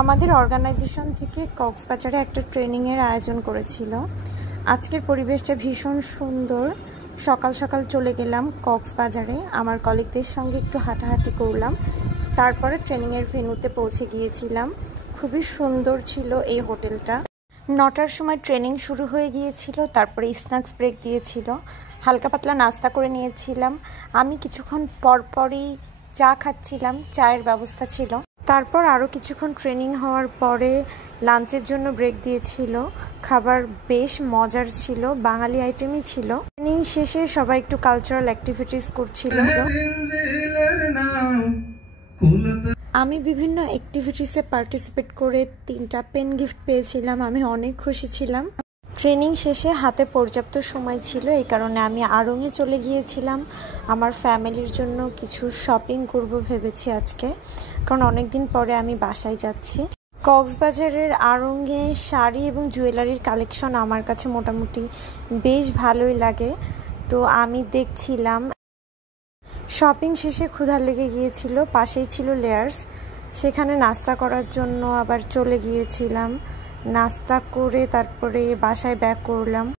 আমাদের অর্গানাইজেশন থেকে কক্সবাজারে একটা ট্রেনিংয়ের আয়োজন করেছিল। আজকের পরিবেশটা ভীষণ সুন্দর। সকাল সকাল চলে গেলাম কক্সবাজারে, আমার কলিগদের সঙ্গে একটু হাঁটাহাঁটি করলাম, তারপরে ট্রেনিংয়ের ভেন্যুতে পৌঁছে গিয়েছিলাম। খুবই সুন্দর ছিল এই হোটেলটা। 9টার সময় ট্রেনিং শুরু হয়ে গিয়েছিল, তারপরে স্ন্যাক্স ব্রেক দিয়েছিল, হালকা পাতলা নাস্তা করে নিয়েছিলাম। আমি কিছুক্ষণ পরপরই চা খাচ্ছিলাম, চায়ের ব্যবস্থা ছিল। তারপর আরও কিছুক্ষণ ট্রেনিং হওয়ার পরে লাঞ্চের জন্য ব্রেক দিয়েছিল। খাবার বেশ মজার ছিল, বাঙালি আইটেমই ছিল। ট্রেনিং শেষে সবাই একটু কালচারাল অ্যাক্টিভিটিস করছিল। আমি বিভিন্ন অ্যাক্টিভিটিসে পার্টিসিপেট করে 3টা পেন গিফট পেয়েছিলাম। আমি অনেক খুশি ছিলাম। ট্রেনিং শেষে হাতে পর্যাপ্ত সময় ছিল, এই কারণে আমি আড়ংয়ে চলে গিয়েছিলাম। আমার ফ্যামিলির জন্য কিছু শপিং করব ভেবেছি আজকে, কারণ অনেক দিন পরে আমি বাসায় যাচ্ছি। কক্সবাজারের আড়ংয়ে শাড়ি এবং জুয়েলারির কালেকশন আমার কাছে মোটামুটি বেশ ভালোই লাগে, তো আমি দেখছিলাম। শপিং শেষে ক্ষুধা লেগে গিয়েছিল, পাশেই ছিল লেয়ার্স, সেখানে নাস্তা করার জন্য আবার চলে গিয়েছিলাম। নাস্তা করে তারপরে বাসায় ব্যাক করলাম।